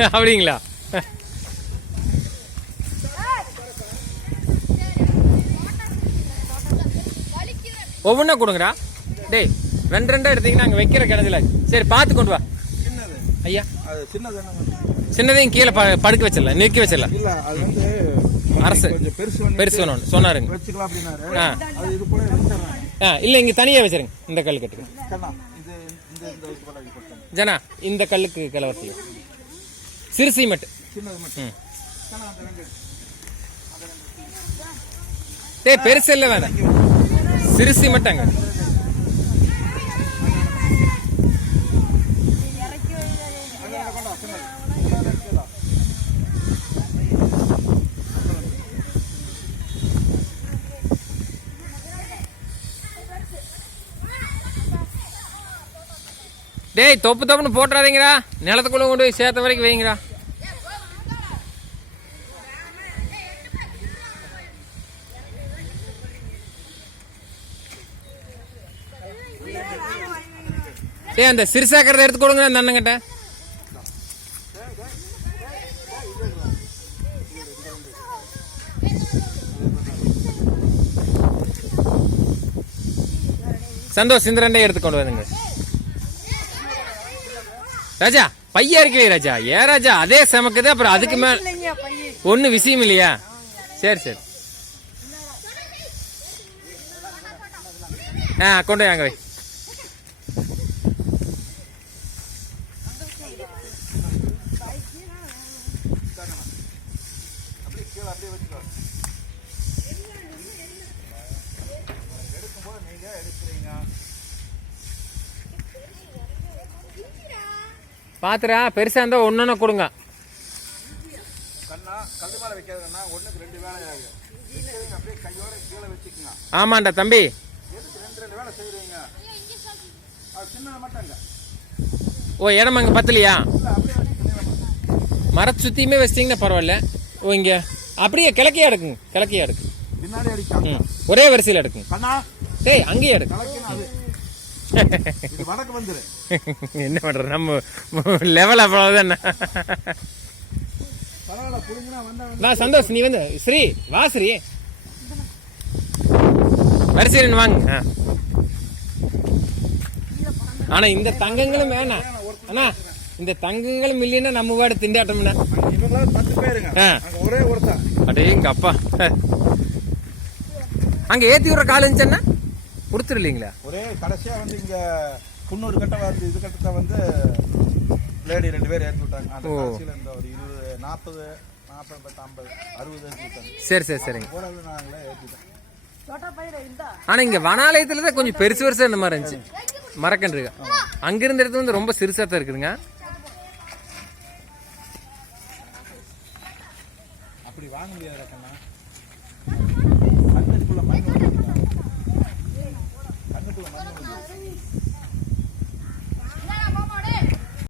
அப்படிங்களா? ஒவ்வொன்றா கொடுங்கடா. டேய் 2 எடுத்தீங்கன்னா அங்கே வைக்கிற கிணத்துல. சரி பார்த்து கொண்டு வா ஐயா. சின்னதையும் கீழே படுக்க வச்சிடலாம், நிற்க வச்சிடலாம். அரசு பெருசு வேணும் சொன்னாருங்க. இல்லை இங்கே தனியாக வச்சிருங்க. இந்த கல் கட்டுங்க ஜனா. இந்த கல்லுக்கு கிளவரத்தில் சிறுசி மட்டும். டேய் பெருசு இல்லை வேணாம், சிறுசி மட்டும். டேய் தொப்புன்னு போட்டுறாதீங்கடா, நிலத்துக்குள்ள கொண்டு போய் சேர்த்த வரைக்கும் வைங்கடா. டேய் அந்த சிறுசாக்கிறத எடுத்து கொடுங்க அந்த அண்ணங்கிட்ட. சந்தோஷ் இந்த 2 எடுத்து கொண்டு வந்துங்க ராஜா. பையா இருக்கவே ராஜா. ஏன் ராஜா அதே சமக்குது, அப்புறம் அதுக்கு மேல ஒண்ணு விஷயம் இல்லையா? சரி சரி கொண்டு வாங்க வை. பாத்துரா பெருசா இருந்தா ஒன்னு கொடுங்க. ஆமாண்டா தம்பி. ஓ இடம் அங்க பத்தலையா? மரத்து சுத்தியுமே வச்சிட்டீங்கன்னா பரவாயில்ல. ஓ இங்க அப்படியே கிழக்கையா எடுக்குங்க, கிழக்கையா எடுக்கு. ஒரே வரிசையில் எடுக்குங்க. டேய் அங்கேயே எடுக்கு. என்ன பண்ற நம்ம லெவல் அவ்வளவுதான். சந்தோஷ் நீ வந்து ஸ்ரீ வா ஸ்ரீ வரிசையில் வாங்க. ஆனா இந்த தங்கங்களும் வேணாம் அண்ணா, இந்த தங்கங்களும் இல்லைன்னா நம்ம வாட திண்டாட்டம்னா. அடேங்க அப்பா, அங்க ஏத்தி விடுற கால் இருந்துச்சுன்னா கொடுத்துருலீங்களா? ஒரே கடைசியா வந்து இங்க 90 கட்ட வந்து இது கட்டத்தை வந்து லேடி 2 பேர் ஏற்றி விட்டாங்க. அந்த கடைசியில இந்த ஒரு 20 40 40 50 60 ஏற்றி விட்டாங்க. சரி சரி சரிங்க. போறது நாங்களே ஏற்றிட்டோம். ஆனா இங்க வனாலயத்துல தான் கொஞ்சம் பெருசு பெருசா இந்த மாதிரி இருந்துச்சு மரக்கன்று. அங்கிருந்த இடத்துல வந்து ரொம்ப சிறுசா தான் இருக்குதுங்க. அப்படி வாங்க முடியாது.